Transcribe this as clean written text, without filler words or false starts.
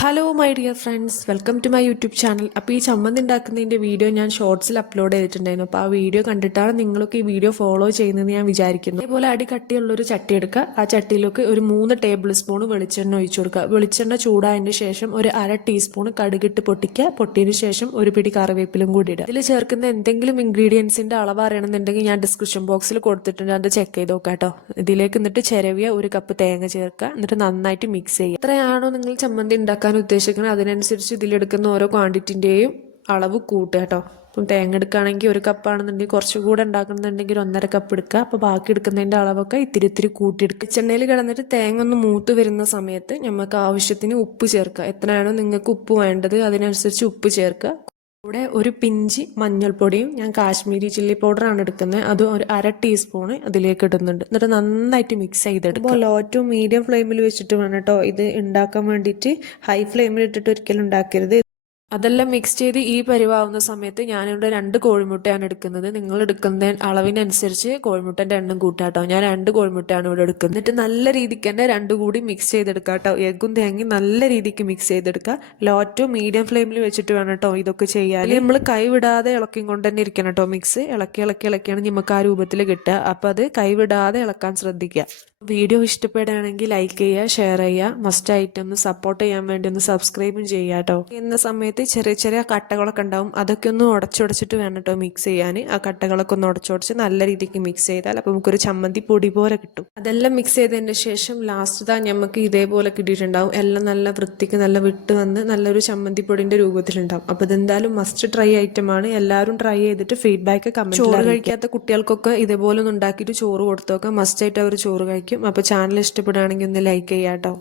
Hello my dear friends, welcome to my YouTube channel. അപ്പോൾ ഈ ചമ്മന്തി ഉണ്ടാക്കുന്നതിൻ്റെ വീഡിയോ ഞാൻ ഷോർട്സിൽ അപ്ലോഡ് ചെയ്തിട്ടുണ്ടായിരുന്നു. അപ്പോൾ ആ വീഡിയോ കണ്ടിട്ടാണ് നിങ്ങളൊക്കെ ഈ വീഡിയോ ഫോളോ ചെയ്യുന്നതെന്ന് ഞാൻ വിചാരിക്കുന്നു. അതേപോലെ അടി കട്ടിയുള്ളൊരു ചട്ടി എടുക്കുക. ആ ചട്ടിയിലേക്ക് ഒരു 3 ടേബിൾ സ്പൂൺ വെളിച്ചെണ്ണ ഒഴിച്ചു കൊടുക്കുക. വെളിച്ചെണ്ണ ചൂടായതിന് ശേഷം ഒരു 1/2 ടീസ്പൂൺ കടുകിട്ട് പൊട്ടിക്കുക. പൊട്ടിയതിന് ശേഷം ഒരു പിടി കറിവേപ്പിലും കൂടി ഇടുക. ഇതിൽ ചേർക്കുന്ന എന്തെങ്കിലും ഇൻഗ്രീഡിയൻസിൻ്റെ അളവ് അറിയണമെന്നുണ്ടെങ്കിൽ ഞാൻ ഡിസ്ക്രിപ്ഷൻ ബോക്സിൽ കൊടുത്തിട്ടുണ്ട്, അത് ചെക്ക് ചെയ്ത് നോക്കാം കേട്ടോ. ഇതിലേക്ക് എന്നിട്ട് ചിരവിയ 1 കപ്പ് തേങ്ങ ചേർക്കുക. എന്നിട്ട് നന്നായിട്ട് മിക്സ് ചെയ്യുക. എത്രയാണോ നിങ്ങൾ ചമ്മന്തി ഉണ്ടാക്കാൻ ഉദ്ദേശിക്കുന്നത് അതിനനുസരിച്ച് ഇതിലെടുക്കുന്ന ഓരോ ക്വാണ്ടിറ്റിൻ്റെയും അളവ് കൂട്ടുക കേട്ടോ. ഇപ്പം തേങ്ങ എടുക്കുകയാണെങ്കിൽ 1 കപ്പാണെന്നുണ്ടെങ്കിൽ കുറച്ചുകൂടെ ഉണ്ടാക്കുന്നുണ്ടെങ്കിൽ 1.5 കപ്പ് എടുക്കുക. അപ്പോൾ ബാക്കി എടുക്കുന്നതിൻ്റെ അളവൊക്കെ ഇത്തിരി കൂട്ടിയെടുക്കുക. ചെണ്ണയിൽ കിടന്നിട്ട് തേങ്ങ ഒന്ന് മൂത്ത് വരുന്ന സമയത്ത് നമുക്ക് ആവശ്യത്തിന് ഉപ്പ് ചേർക്കുക. എത്രയാണോ നിങ്ങൾക്ക് ഉപ്പ് വേണ്ടത് അതിനനുസരിച്ച് ഉപ്പ് ചേർക്കുക. കൂടെ ഒരു പിഞ്ച് മഞ്ഞൾപ്പൊടിയും, ഞാൻ കാശ്മീരി ചില്ലി പൗഡറാണ് എടുക്കുന്നത്, അത് ഒരു 1/2 ടീസ്പൂൺ അതിലേക്ക് ഇടുന്നുണ്ട്. എന്നിട്ട് നന്നായിട്ട് മിക്സ് ചെയ്തെടുക്കുക. ലോ ടു മീഡിയം ഫ്ലെയിമിൽ വെച്ചിട്ട് വേണം കേട്ടോ ഇത് ഉണ്ടാക്കാൻ വേണ്ടിയിട്ട്. ഹൈ ഫ്ലെയിമിൽ ഇട്ടിട്ട് ഒരിക്കലും ഉണ്ടാക്കരുത്. അതെല്ലാം മിക്സ് ചെയ്ത് ഈ പരിവാവുന്ന സമയത്ത് ഞാനിവിടെ 2 കോഴിമുട്ടയാണ് എടുക്കുന്നത്. നിങ്ങൾ എടുക്കുന്ന അളവിനനുസരിച്ച് കോഴിമുട്ടൻ്റെ എണ്ണം കൂട്ടാട്ടോ. ഞാൻ 2 കോഴിമുട്ടയാണ് ഇവിടെ എടുക്കുന്നത്. എന്നിട്ട് നല്ല രീതിക്ക് തന്നെ 2 കൂടി മിക്സ് ചെയ്തെടുക്കുക കേട്ടോ. എഗ്ഗും തേങ്ങയും നല്ല രീതിക്ക് മിക്സ് ചെയ്തെടുക്കുക. ലോ ടു മീഡിയം ഫ്ലെയിമിൽ വെച്ചിട്ട് വേണം കേട്ടോ ഇതൊക്കെ ചെയ്യാൻ. നമ്മൾ കൈവിടാതെ ഇളക്കിയും കൊണ്ട് തന്നെ ഇരിക്കണം കേട്ടോ. മിക്സ് ഇളക്കിയാണ് നമുക്ക് ആ രൂപത്തിൽ കിട്ടുക. അപ്പോൾ അത് കൈവിടാതെ ഇളക്കാൻ ശ്രദ്ധിക്കുക. വീഡിയോ ഇഷ്ടപ്പെടുകയാണെങ്കിൽ ലൈക്ക് ചെയ്യുക, ഷെയർ ചെയ്യുക, മസ്റ്റായിട്ട് ഒന്ന് സപ്പോർട്ട് ചെയ്യാൻ വേണ്ടി ഒന്ന് സബ്സ്ക്രൈബും ചെയ്യുക കേട്ടോ. എന്ന സമയത്ത് ചെറിയ കട്ടകളൊക്കെ ഉണ്ടാവും, അതൊക്കെ ഒന്ന് ഉടച്ചുടച്ചിട്ട് വേണം കേട്ടോ മിക്സ് ചെയ്യാൻ. ആ കട്ടകളൊക്കെ ഒന്ന് ഉടച്ചുടച്ച് നല്ല രീതിക്ക് മിക്സ് ചെയ്താൽ അപ്പോൾ നമുക്കൊരു ചമ്മന്തി പൊടി പോലെ കിട്ടും. അതെല്ലാം മിക്സ് ചെയ്തതിന് ശേഷം ലാസ്റ്റ് നമുക്ക് ഇതേപോലെ കിട്ടിയിട്ടുണ്ടാവും. എല്ലാം നല്ല വൃത്തിക്ക് നല്ല വിട്ട് വന്ന് നല്ലൊരു ചമ്മന്തി പൊടിൻ്റെ രൂപത്തിലുണ്ടാവും. അപ്പോൾ ഇതെന്തായാലും മസ്റ്റ് ട്രൈ ഐറ്റമാണ്. എല്ലാവരും ട്രൈ ചെയ്തിട്ട് ഫീഡ്ബാക്ക് കമന്റ്. ചോറ് കഴിക്കാത്ത കുട്ടികൾക്കൊക്കെ ഇതേപോലെ ഒന്ന് ഉണ്ടാക്കിയിട്ട് ചോറ് കൊടുത്തു നോക്കാം. മസ്റ്റായിട്ട് അവർ ചോറ് കഴിക്കും. അപ്പോൾ ചാനൽ ഇഷ്ടപ്പെടുകയാണെങ്കിൽ ഒന്ന് ലൈക്ക് ചെയ്യാം കേട്ടോ.